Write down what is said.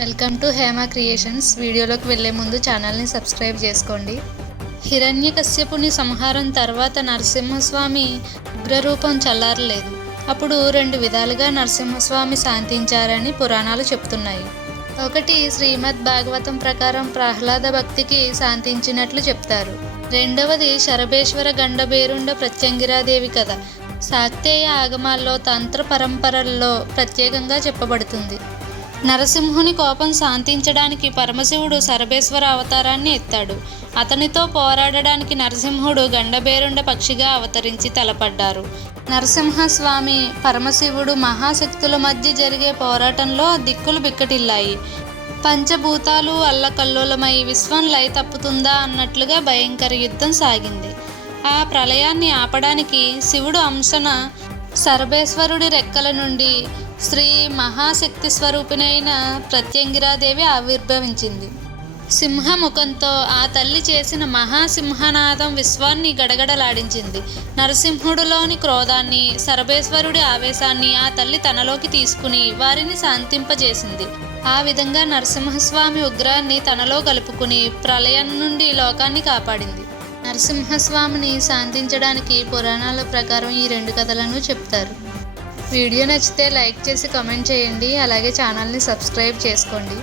Welcome to Hema creations. వీడియోలోకి వెళ్లే ముందు ఛానల్ని సబ్స్క్రైబ్ చేసుకోండి. హిరణ్యకశ్యపుని సంహారం తర్వాత నరసింహస్వామి ఉగ్రరూపం చల్లారలేదు. అప్పుడు 2 విధాలుగా నరసింహస్వామి శాంతించారని పురాణాలు చెప్తున్నాయి. ఒకటి, శ్రీమద్ భాగవతం ప్రకారం ప్రహ్లాద భక్తికి శాంతించినట్లు చెప్తారు. రెండవది శరభేశ్వర గండభేరుండ ప్రత్యంగిరాదేవి కథ. శాక్తేయ ఆగమాల్లో తంత్ర పరంపరల్లో ప్రత్యేకంగా చెప్పబడుతుంది. నరసింహుని కోపం శాంతించడానికి పరమశివుడు శరభేశ్వర అవతారాన్ని ఎత్తాడు. అతనితో పోరాడడానికి నరసింహుడు గండభేరుండ పక్షిగా అవతరించి తలపడ్డారు. నరసింహస్వామి, పరమశివుడు మహాశక్తుల మధ్య జరిగే పోరాటంలో దిక్కులు బిక్కటిల్లాయి. పంచభూతాలు అల్లకల్లోలమై విశ్వం లయ తప్పుతుందా అన్నట్లుగా భయంకర యుద్ధం సాగింది. ఆ ప్రళయాన్ని ఆపడానికి శివుడు అంశన శరభేశ్వరుడి రెక్కల నుండి శ్రీ మహాశక్తి స్వరూపిణైన ప్రత్యంగిరాదేవి ఆవిర్భవించింది. సింహముఖంతో ఆ తల్లి చేసిన మహాసింహనాదం విశ్వాన్ని గడగడలాడించింది. నరసింహుడిలోని క్రోధాన్ని, శరభేశ్వరుడి ఆవేశాన్ని ఆ తల్లి తనలోకి తీసుకుని వారిని శాంతింపజేసింది. ఆ విధంగా నరసింహస్వామి ఉగ్రాన్ని తనలో కలుపుకుని ప్రళయం నుండి లోకాన్ని కాపాడింది. నరసింహస్వామిని శాంతించడానికి పురాణాల ప్రకారం ఈ 2 కథలను చెప్తారు. వీడియో నచ్చితే లైక్ చేసి కామెంట్ చేయండి. అలాగే ఛానల్ని సబ్స్క్రైబ్ చేసుకోండి.